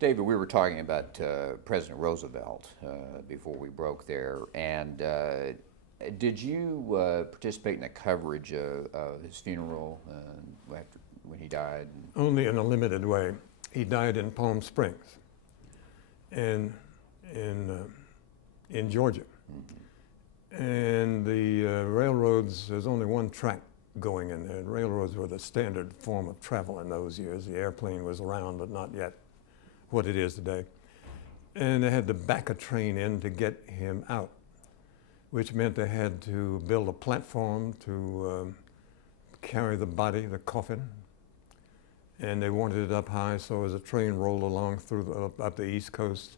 David, we were talking about President Roosevelt before we broke there, and did you participate in the coverage of his funeral when he died? Only in a limited way. He died in Palm Springs, and in Georgia. And the railroads, there's only one track going in there. Railroads were the standard form of travel in those years. The airplane was around, but not yet what it is today. And they had to back a train in to get him out, which meant they had to build a platform to carry the body, the coffin. And they wanted it up high, so as the train rolled along up the East Coast,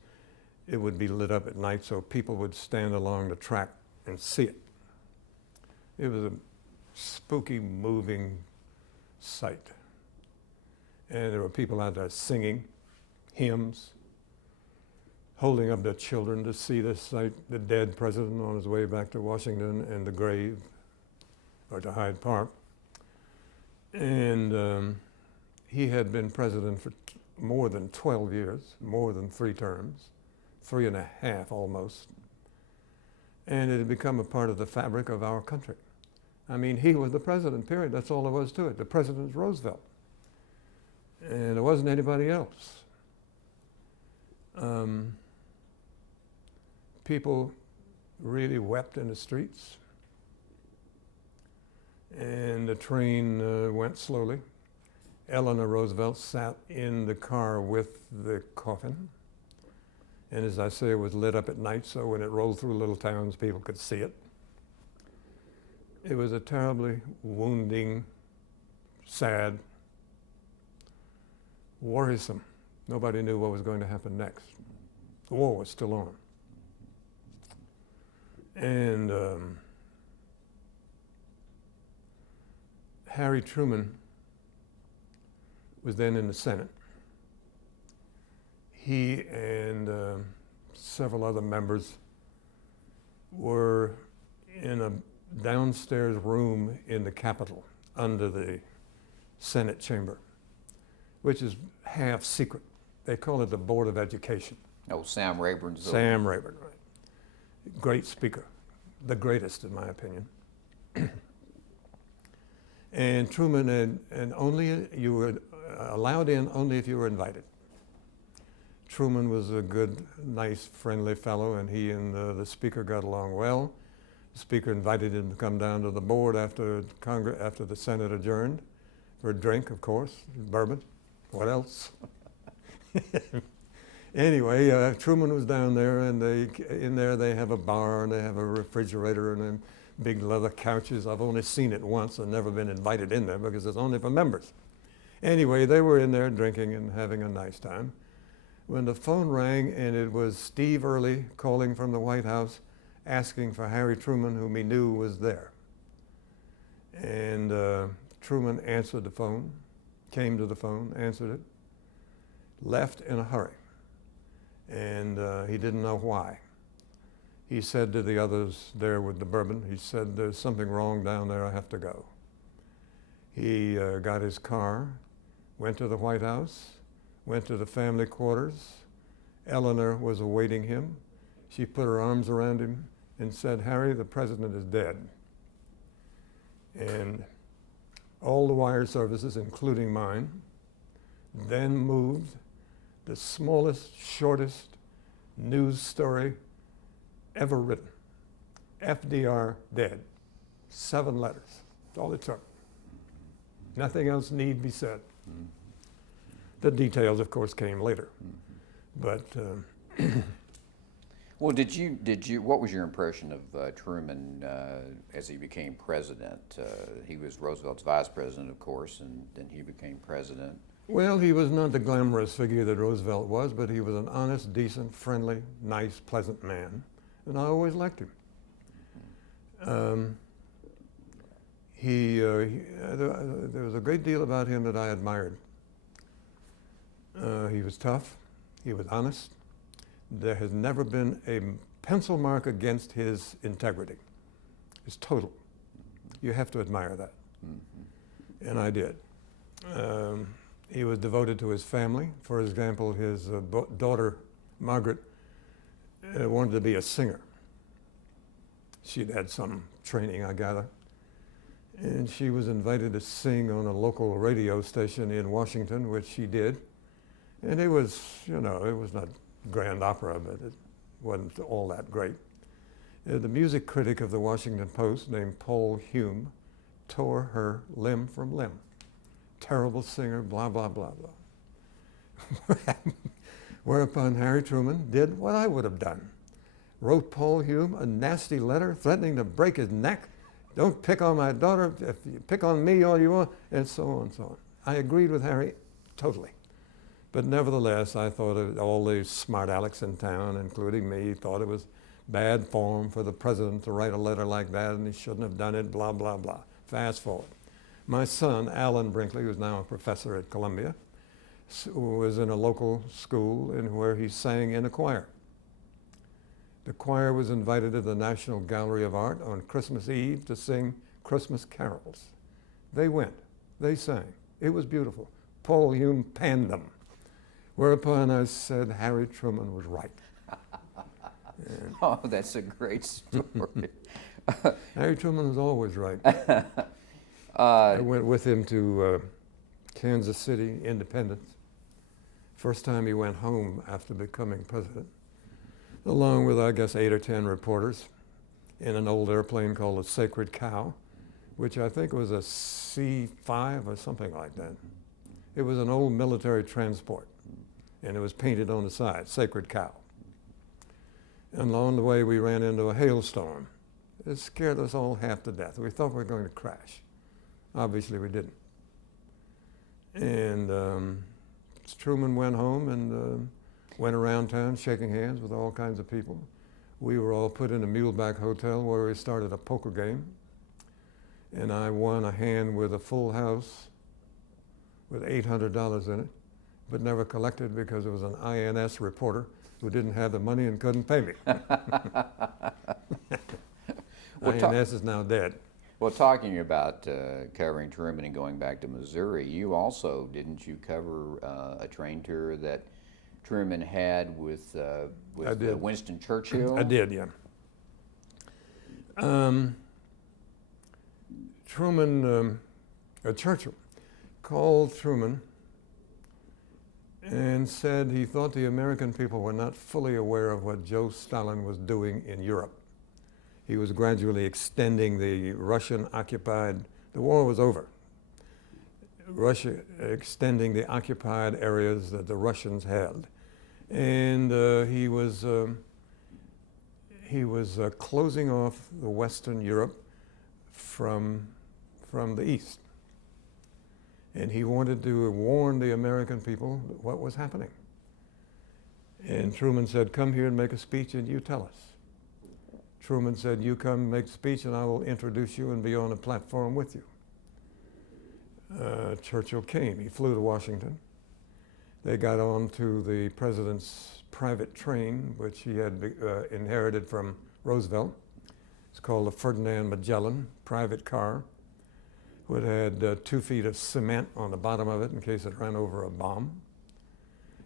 it would be lit up at night so people would stand along the track and see it. It was a spooky, moving sight. And there were people out there singing hymns, holding up their children to see the sight, the dead president on his way back to Washington and the grave, or to Hyde Park. And he had been president for more than 12 years, more than 3 terms, 3 and a half almost. And it had become a part of the fabric of our country. I mean, he was the president, period. That's all there was to it. The president was Roosevelt. And there wasn't anybody else. People really wept in the streets. And the train went slowly. Eleanor Roosevelt sat in the car with the coffin. And as I say, it was lit up at night, so when it rolled through little towns, people could see it. It was a terribly wounding, sad, worrisome. Nobody knew what was going to happen next. The war was still on. And Harry Truman was then in the Senate. He and several other members were in a downstairs room in the Capitol under the Senate chamber, which is half secret. They call it the Board of Education. Oh, Sam Rayburn's. Sam Rayburn, right. Great speaker, the greatest in my opinion. And Truman, and only you were allowed in only if you were invited. Truman was a good, nice, friendly fellow, and he and the speaker got along well. The speaker invited him to come down to the board after the Senate adjourned for a drink, of course, bourbon. What else? Anyway, Truman was down there, and in there they have a bar, and they have a refrigerator, and then big leather couches. I've only seen it once and never been invited in there because it's only for members. Anyway, they were in there drinking and having a nice time when the phone rang, and it was Steve Early calling from the White House asking for Harry Truman, whom he knew was there. And Truman answered the phone, came to the phone, answered it, left in a hurry. And he didn't know why. He said to the others there with the bourbon, he said, "There's something wrong down there, I have to go." He got his car, went to the White House, went to the family quarters. Eleanor was awaiting him. She put her arms around him and said, "Harry, the president is dead." And all the wire services, including mine, then moved the smallest, shortest news story ever written. FDR dead. 7 letters. That's all it took. Nothing else need be said. Mm-hmm. The details, of course, came later. Mm-hmm. But well, what was your impression of Truman as he became president? He was Roosevelt's vice president, of course, and then he became president. Well, he was not the glamorous figure that Roosevelt was, but he was an honest, decent, friendly, nice, pleasant man, and I always liked him. There was a great deal about him that I admired. He was tough. He was honest. There has never been a pencil mark against his integrity. It's total. You have to admire that. Mm-hmm. And I did. He was devoted to his family. For example, his daughter, Margaret, wanted to be a singer. She'd had some training, I gather. And she was invited to sing on a local radio station in Washington, which she did. And it was, it was not grand opera, but it wasn't all that great. The music critic of the Washington Post, named Paul Hume, tore her limb from limb. Terrible singer, blah, blah, blah, blah. Whereupon Harry Truman did what I would have done. Wrote Paul Hume a nasty letter threatening to break his neck. Don't pick on my daughter. If you pick on me all you want, and so on and so on. I agreed with Harry totally. But nevertheless, I thought all the smart alecks in town, including me, thought it was bad form for the president to write a letter like that, and he shouldn't have done it, blah, blah, blah. Fast forward. My son, Alan Brinkley, who's now a professor at Columbia, was in a local school where he sang in a choir. The choir was invited to the National Gallery of Art on Christmas Eve to sing Christmas carols. They went. They sang. It was beautiful. Paul Hume panned them. Whereupon I said Harry Truman was right. Oh, that's a great story. Harry Truman was always right. I went with him to Kansas City, Independence. First time he went home after becoming president, along with, I guess, 8 or 10 reporters in an old airplane called the Sacred Cow, which I think was a C-5 or something like that. It was an old military transport, and it was painted on the side, Sacred Cow. And along the way, we ran into a hailstorm. It scared us all half to death. We thought we were going to crash. Obviously, we didn't. And Truman went home and went around town shaking hands with all kinds of people. We were all put in a muleback hotel where we started a poker game. And I won a hand with a full house with $800 in it, but never collected because it was an INS reporter who didn't have the money and couldn't pay me. INS is now dead. Well, talking about covering Truman and going back to Missouri, you also, didn't you cover a train tour that Truman had with Winston Churchill? I did, yeah. Churchill called Truman and said he thought the American people were not fully aware of what Joe Stalin was doing in Europe. He was gradually extending the Russian-occupied, the war was over. Russia extending the occupied areas that the Russians held. And he was closing off the Western Europe from the East. And he wanted to warn the American people what was happening. And Truman said, come here and make a speech and you tell us. Truman said, you come make a speech and I will introduce you and be on a platform with you. Churchill came. He flew to Washington. They got on to the president's private train, which he had inherited from Roosevelt. It's called the Ferdinand Magellan private car. It had 2 feet of cement on the bottom of it in case it ran over a bomb.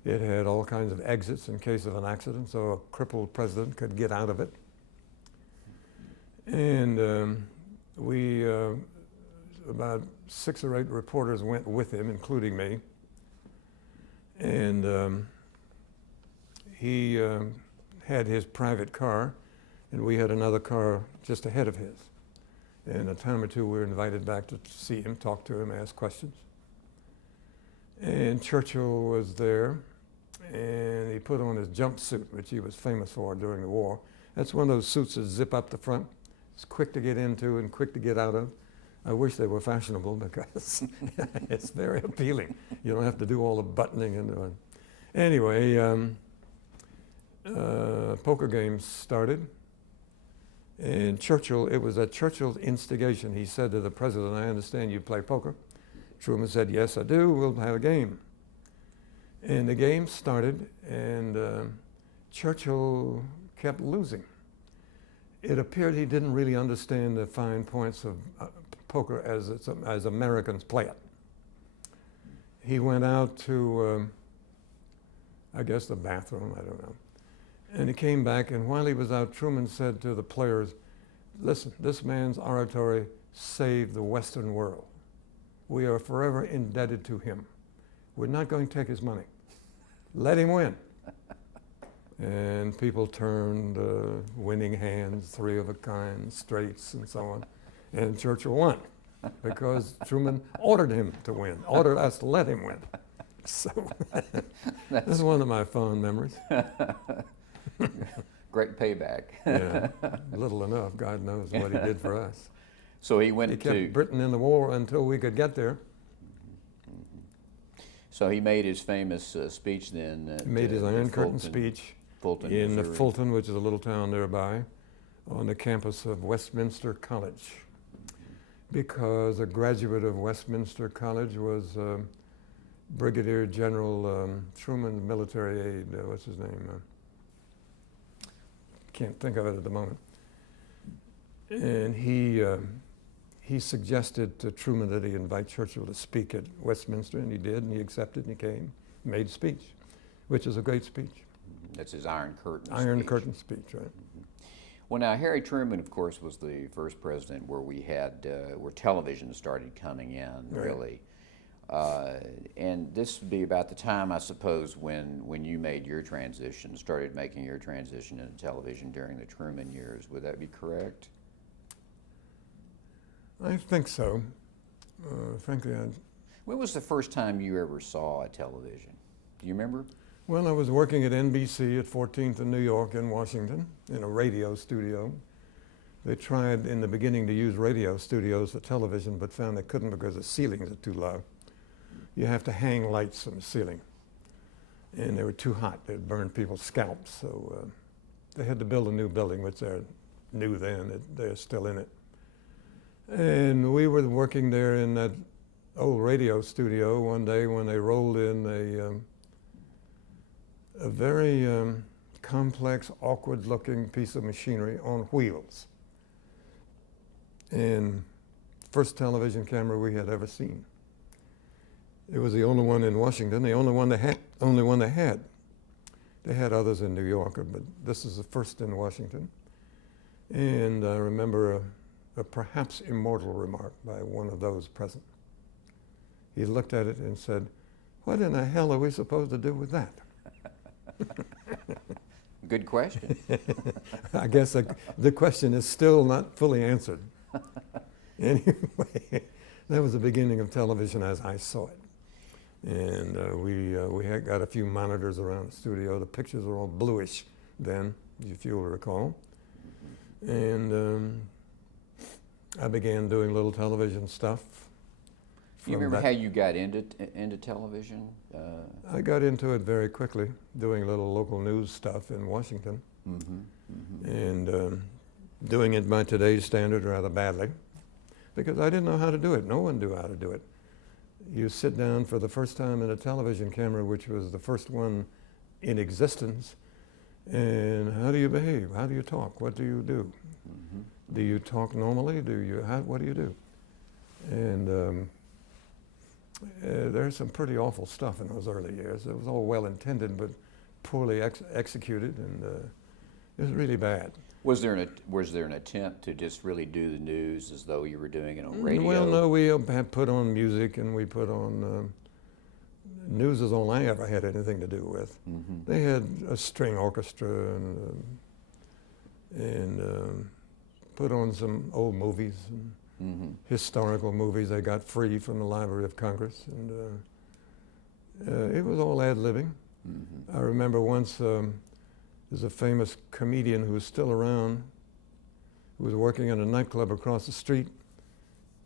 It had all kinds of exits in case of an accident, so a crippled president could get out of it. And we, about 6 or 8 reporters went with him, including me. And he had his private car, and we had another car just ahead of his. And a time or two we were invited back to see him, talk to him, ask questions. And Churchill was there, and he put on his jumpsuit, which he was famous for during the war. That's one of those suits that zip up the front. It's quick to get into and quick to get out of. I wish they were fashionable because it's very appealing. You don't have to do all the buttoning and doing. Anyway, poker games started. And Churchill, it was at Churchill's instigation, he said to the president, I understand you play poker. Truman said, yes, I do. We'll have a game. And the game started, and Churchill kept losing. It appeared he didn't really understand the fine points of poker as Americans play it. he went out to, I guess, the bathroom, I don't know. And he came back, and while he was out, Truman said to the players, listen, this man's oratory saved the Western world. We are forever indebted to him. We're not going to take his money. Let him win. And people turned winning hands, three of a kind, straights, and so on. And Churchill won because Truman ordered him to win, ordered us to let him win. So this is one of my fond memories. Great payback. Yeah, little enough. God knows what he did for us. So he went He to. kept Britain in the war until we could get there. So he made his famous speech then. He made his Iron Curtain speech Fulton, in Missouri. Fulton, which is a little town nearby, on the campus of Westminster College. Because a graduate of Westminster College was Brigadier General Truman's military aide. What's his name? Can't think of it at the moment. And he suggested to Truman that he invite Churchill to speak at Westminster, and he did, and he accepted, and he came, made speech, which is a great speech. That's his Iron Curtain Iron speech. Curtain speech, right. Well, now, Harry Truman, of course, was the first president where we had, where television started coming in, Right. really. And this would be about the time, I suppose, when you made your transition, started making your transition into television during the Truman years. Would that be correct? I think so. Frankly, When was the first time you ever saw a television? Do you remember? well, I was working at NBC at 14th in New York in Washington in a radio studio. They tried in the beginning to use radio studios for television, but found they couldn't because the ceilings are too low. You have to hang lights from the ceiling. And they were too hot. They'd burn people's scalps. So they had to build a new building, which they knew then that they're still in it. And we were working there in that old radio studio one day when they rolled in a very complex, awkward-looking piece of machinery on wheels. And first television camera we had ever seen. It was the only one in Washington, the only one they had. They had others in New York, but this is the first in Washington. And I remember a perhaps immortal remark by one of those present. He looked at it and said, "What in the hell are we supposed to do with that?" Good question. I guess the question is still not fully answered. Anyway, that was the beginning of television as I saw it. And we had got a few monitors around the studio. The pictures were all bluish then, if you'll recall. And I began doing little television stuff. Do you remember how you got into television? I got into it very quickly, doing little local news stuff in Washington. And doing it by today's standard rather badly, because I didn't know how to do it. No one knew how to do it. You sit down for the first time in a television camera, which was the first one in existence, and how do you behave? How do you talk? What do you do? Do you talk normally? What do you do? And there's some pretty awful stuff in those early years. It was all well intended, but poorly executed, and it was really bad. Was there an attempt to just really do the news as though you were doing it on radio? Well, no, we had put on music, and we put on news is all I ever had anything to do with. They had a string orchestra and put on some old movies and historical movies they got free from the Library of Congress, and it was all ad-libbing. I remember once there's a famous comedian who's still around, who was working in a nightclub across the street,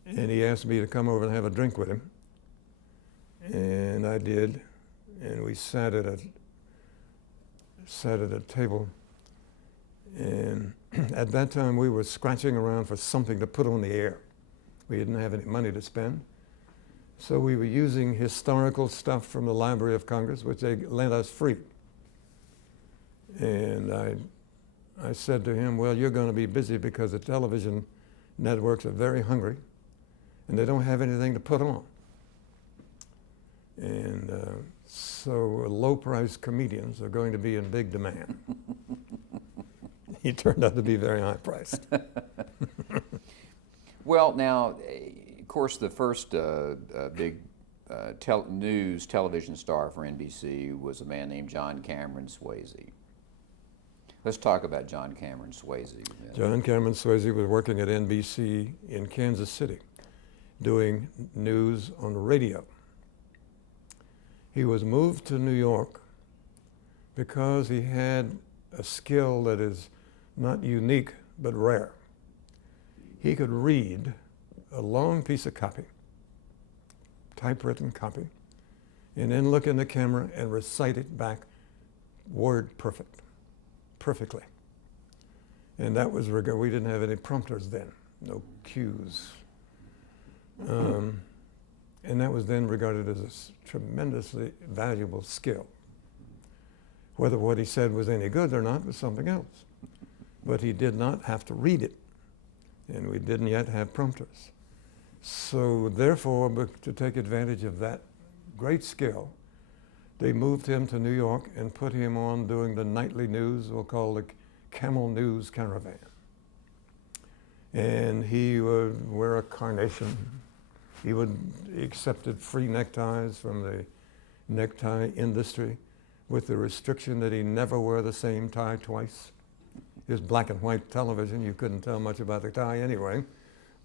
and he asked me to come over and have a drink with him. And I did, and we sat at a table, and at that time we were scratching around for something to put on the air. We didn't have any money to spend, so we were using historical stuff from the Library of Congress, which they lent us free. And I said to him, "Well, you're going to be busy because the television networks are very hungry, and they don't have anything to put on." And so low-priced comedians are going to be in big demand. He turned out to be very high-priced. Well, now, of course, the first big television star for NBC was a man named John Cameron Swayze. Let's talk about John Cameron Swayze. John Cameron Swayze was working at NBC in Kansas City, doing news on the radio. He was moved to New York because he had a skill that is not unique but rare. He could read a long piece of copy, typewritten copy, and then look in the camera and recite it back word perfectly. And that was, we didn't have any prompters then, no cues. And that was then regarded as a tremendously valuable skill. Whether what he said was any good or not was something else. But he did not have to read it, and we didn't yet have prompters. So therefore, to take advantage of that great skill, they moved him to New York and put him on doing the nightly news, we'll call the Camel News Caravan. And he would wear a carnation. He accepted free neckties from the necktie industry with the restriction that he never wear the same tie twice. His black and white television, you couldn't tell much about the tie anyway.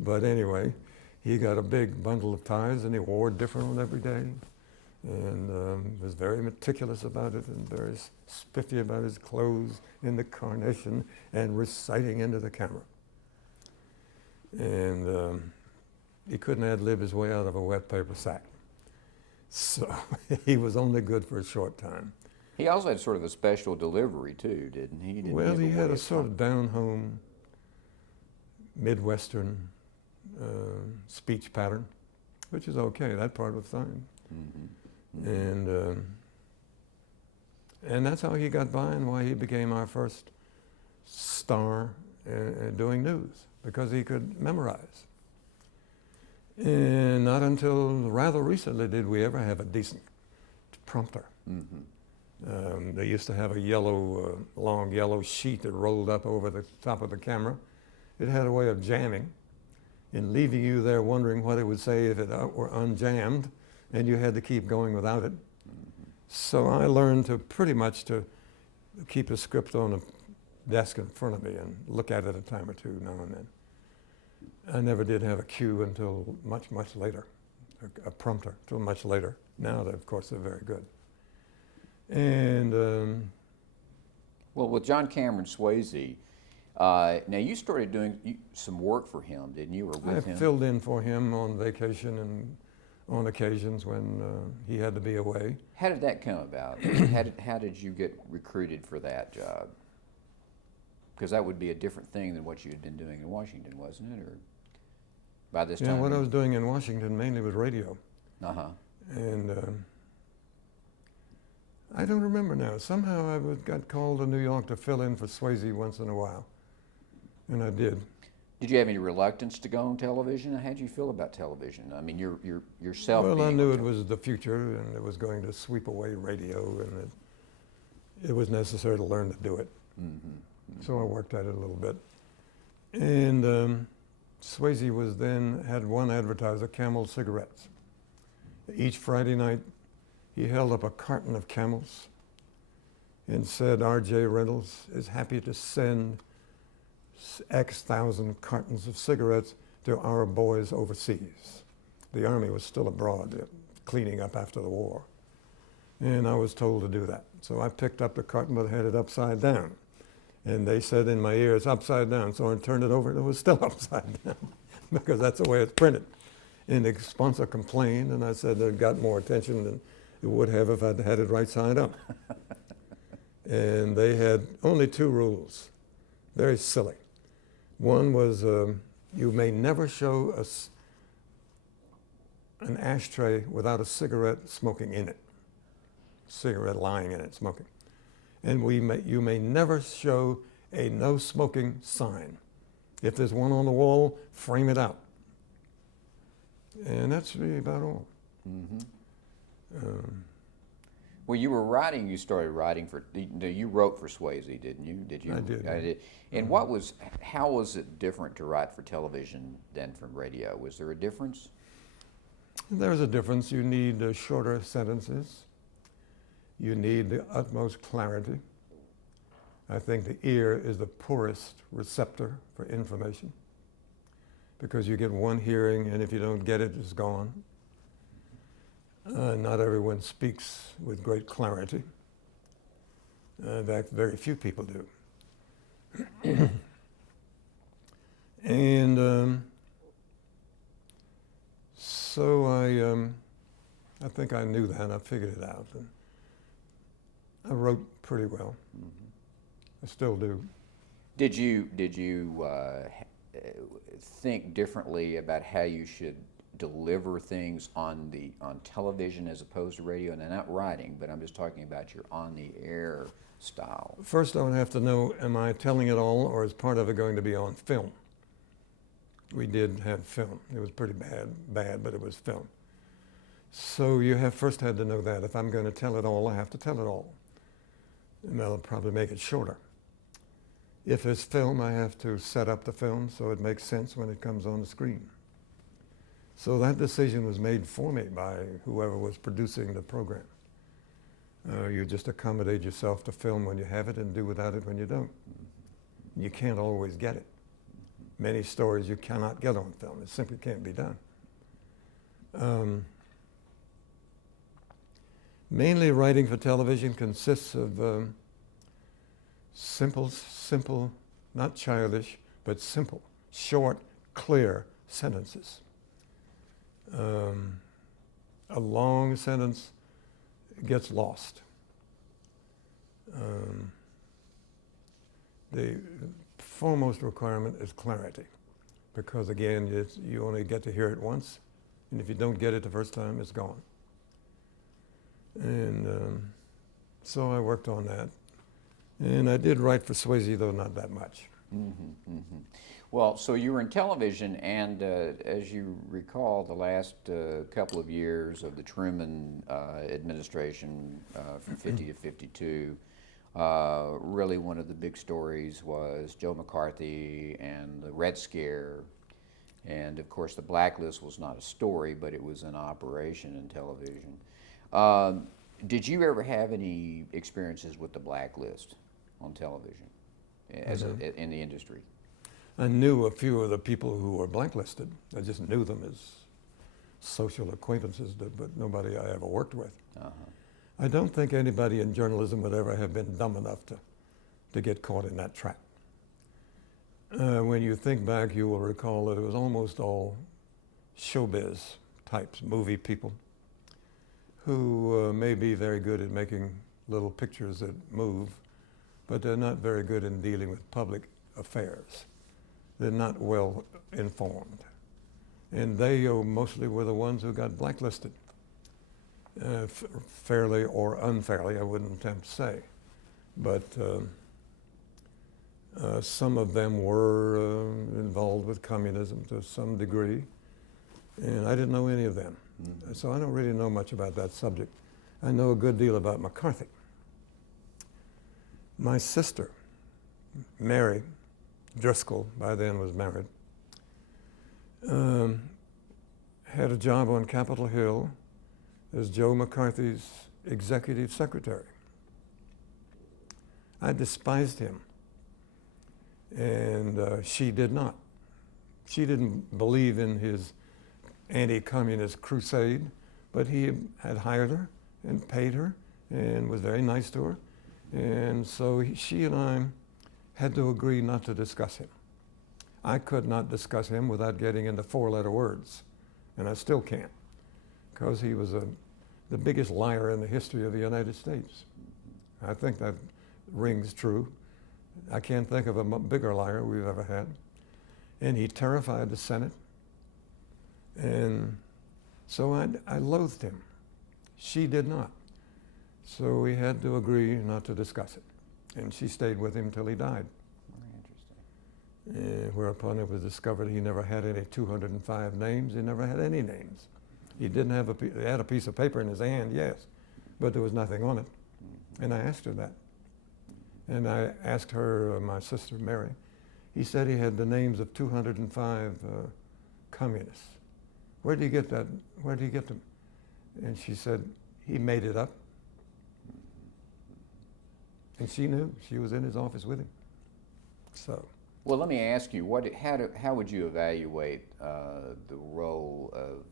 But anyway, he got a big bundle of ties and he wore a different one every day. And was very meticulous about it and very spiffy about his clothes in the carnation and reciting into the camera. And he couldn't ad-lib his way out of a wet paper sack. So he was only good for a short time. He also had sort of a special delivery too, didn't he? Well, he had a sort of down-home, Midwestern speech pattern, which is okay. That part was fine. Mm-hmm. Mm-hmm. And that's how he got by and why he became our first star doing news, because he could memorize. And not until rather recently did we ever have a decent prompter. Mm-hmm. They used to have a long yellow sheet that rolled up over the top of the camera. It had a way of jamming and leaving you there wondering what it would say if it were unjammed, and you had to keep going without it. Mm-hmm. So I learned to pretty much to keep a script on a desk in front of me and look at it a time or two now and then. I never did have a cue until much later, a prompter until much later. Now, of course, they're very good. And well, with John Cameron Swayze, now you started doing some work for him, didn't you? Or with him? I filled in for him on vacation and on occasions when he had to be away. How did that come about? How did you get recruited for that job? Because that would be a different thing than what you had been doing in Washington, wasn't it? Or by this time? Yeah, what I was doing in Washington mainly was radio. Uh-huh. And I don't remember now. Somehow I got called to New York to fill in for Swayze once in a while. And I did. Did you have any reluctance to go on television? How did you feel about television? I mean, yourself. Well, I knew it was the future, and it was going to sweep away radio, and it was necessary to learn to do it. Mm-hmm. So I worked at it a little bit. And Swayze had one advertiser, Camel cigarettes. Each Friday night, he held up a carton of Camels and said, R.J. Reynolds is happy to send X thousand cartons of cigarettes to our boys overseas. The Army was still abroad, cleaning up after the war. And I was told to do that. So I picked up the carton but had it upside down. And they said in my ear, it's upside down. So I turned it over and it was still upside down because that's the way it's printed. And the sponsor complained, and I said it got more attention than it would have if I'd had it right side up. And they had only two rules, very silly. One was you may never show an ashtray without a cigarette smoking in it, cigarette lying in it, smoking. And you may never show a no smoking sign. If there's one on the wall, frame it out. And that's really about all. Mm-hmm. Well, you were writing. You started writing for. You wrote for Swayze, didn't you? Did you? I did. I did. And what was? How was it different to write for television than from radio? Was there a difference? There's a difference. You need shorter sentences. You need the utmost clarity. I think the ear is the poorest receptor for information because you get one hearing, and if you don't get it, it's gone. Not everyone speaks with great clarity. In fact, very few people do. And so I think I knew that. I figured it out. And I wrote pretty well. I still do. Did you think differently about how you should deliver things on television as opposed to radio? And I'm not writing, but I'm just talking about your on-the-air style. First, I would have to know, am I telling it all, or is part of it going to be on film? We did have film. It was pretty bad, but it was film. So you first had to know that. If I'm going to tell it all, I have to tell it all. And that'll probably make it shorter. If it's film, I have to set up the film so it makes sense when it comes on the screen. So that decision was made for me by whoever was producing the program. You just accommodate yourself to film when you have it and do without it when you don't. You can't always get it. Many stories you cannot get on film. It simply can't be done. Mainly writing for television consists of simple, not childish, but simple, short, clear sentences. A long sentence gets lost. The foremost requirement is clarity, because again, you only get to hear it once, and if you don't get it the first time, it's gone. And so I worked on that. And I did write for Swayze, though not that much. Well, so you were in television, and as you recall, the last couple of years of the Truman administration from 50 to 52, really one of the big stories was Joe McCarthy and the Red Scare. And of course, the blacklist was not a story, but it was an operation in television. Did you ever have any experiences with the blacklist on television in the industry? I knew a few of the people who were blacklisted. I just knew them as social acquaintances, but nobody I ever worked with. I don't think anybody in journalism would ever have been dumb enough to get caught in that trap. When you think back, you will recall that it was almost all showbiz types, movie people, who may be very good at making little pictures that move, but they're not very good in dealing with public affairs. They're not well informed. And they mostly were the ones who got blacklisted, fairly or unfairly, I wouldn't attempt to say. But some of them were involved with communism to some degree, and I didn't know any of them. So I don't really know much about that subject. I know a good deal about McCarthy. My sister, Mary Driscoll, by then was married, had a job on Capitol Hill as Joe McCarthy's executive secretary. I despised him, and she did not. She didn't believe in his anti-communist crusade, but he had hired her and paid her and was very nice to her. And so she and I had to agree not to discuss him. I could not discuss him without getting into four-letter words, and I still can't, because he was the biggest liar in the history of the United States. I think that rings true. I can't think of a bigger liar we've ever had. And he terrified the Senate. And so I loathed him. She did not. So we had to agree not to discuss it. And she stayed with him till he died. Very interesting. Whereupon it was discovered he never had any 205 names. He never had any names. He didn't have he had a piece of paper in his hand, yes, but there was nothing on it. And I asked her that. And I asked her, my sister Mary, he said he had the names of 205 communists. Where did he get that? Where did he get them? And she said, he made it up. And she knew. She was in his office with him. So. Well, let me ask you, how would you evaluate the role of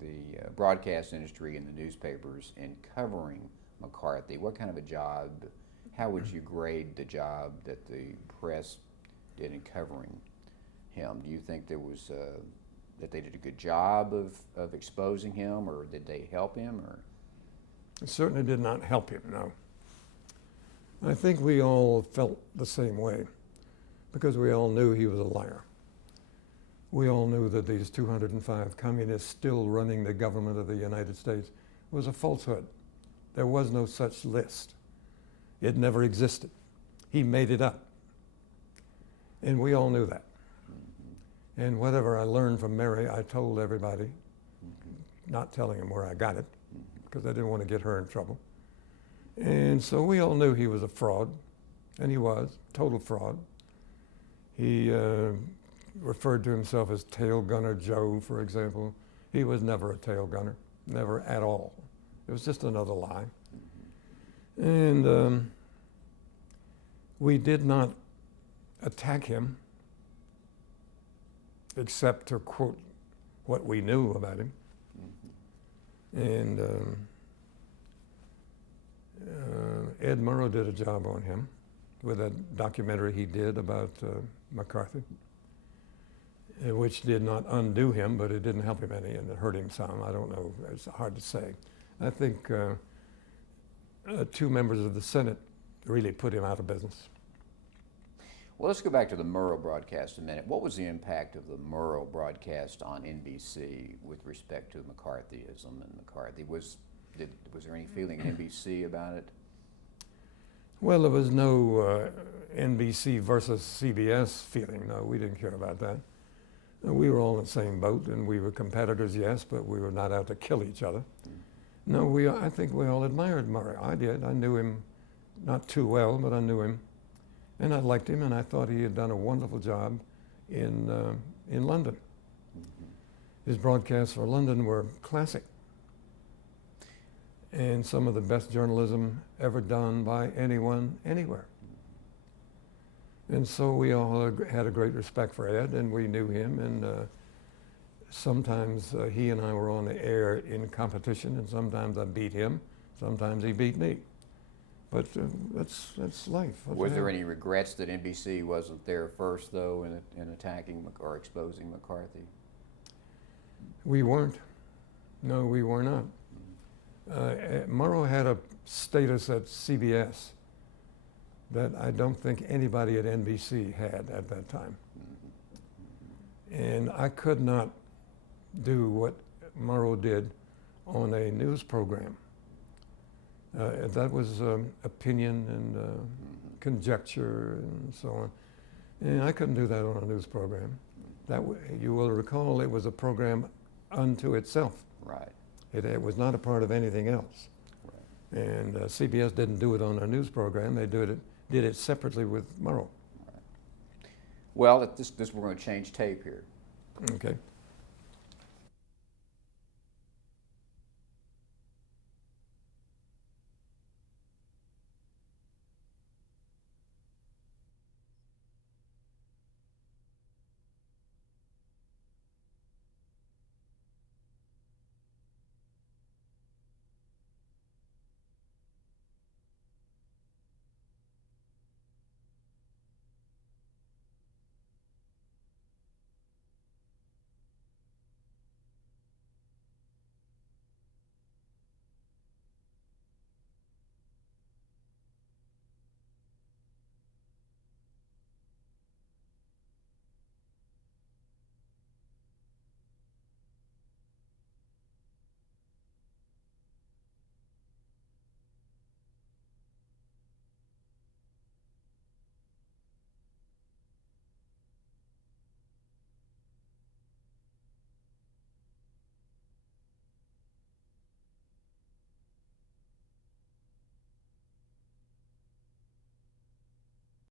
the broadcast industry and the newspapers in covering McCarthy? What kind of a job, how would you grade the job that the press did in covering him? Do you think there was, that they did a good job of exposing him, or did they help him? Or? It certainly did not help him, no. I think we all felt the same way because we all knew he was a liar. We all knew that these 205 communists still running the government of the United States was a falsehood. There was no such list. It never existed. He made it up. And we all knew that. And whatever I learned from Mary, I told everybody, not telling him where I got it, because I didn't want to get her in trouble. And so we all knew he was a fraud, and he was, total fraud. He referred to himself as Tail Gunner Joe, for example. He was never a tail gunner, never at all. It was just another lie. And we did not attack him, except to quote what we knew about him. And Ed Murrow did a job on him with a documentary he did about McCarthy, which did not undo him, but it didn't help him any, and it hurt him some. I don't know. It's hard to say. I think two members of the Senate really put him out of business. Well, let's go back to the Murrow broadcast a minute. What was the impact of the Murrow broadcast on NBC with respect to McCarthyism and McCarthy? Was there any feeling in NBC about it? Well, there was no NBC versus CBS feeling. No, we didn't care about that. We were all in the same boat, and we were competitors, yes, but we were not out to kill each other. No, I think we all admired Murray. I did. I knew him not too well, but I knew him. And I liked him, and I thought he had done a wonderful job in London. His broadcasts for London were classic, and some of the best journalism ever done by anyone, anywhere. And so we all had a great respect for Ed, and we knew him, and sometimes he and I were on the air in competition, and sometimes I beat him, sometimes he beat me. But that's life. Was there any regrets that NBC wasn't there first, though, in attacking or exposing McCarthy? We weren't. No, we were not. Murrow had a status at CBS that I don't think anybody at NBC had at that time. And I could not do what Murrow did on a news program. That was opinion and conjecture and so on. And I couldn't do that on a news program. You will recall it was a program unto itself. Right. It was not a part of anything else. Right. And CBS didn't do it on a news program. They did it separately with Murrow. Right. Well, we're going to change tape here. Okay.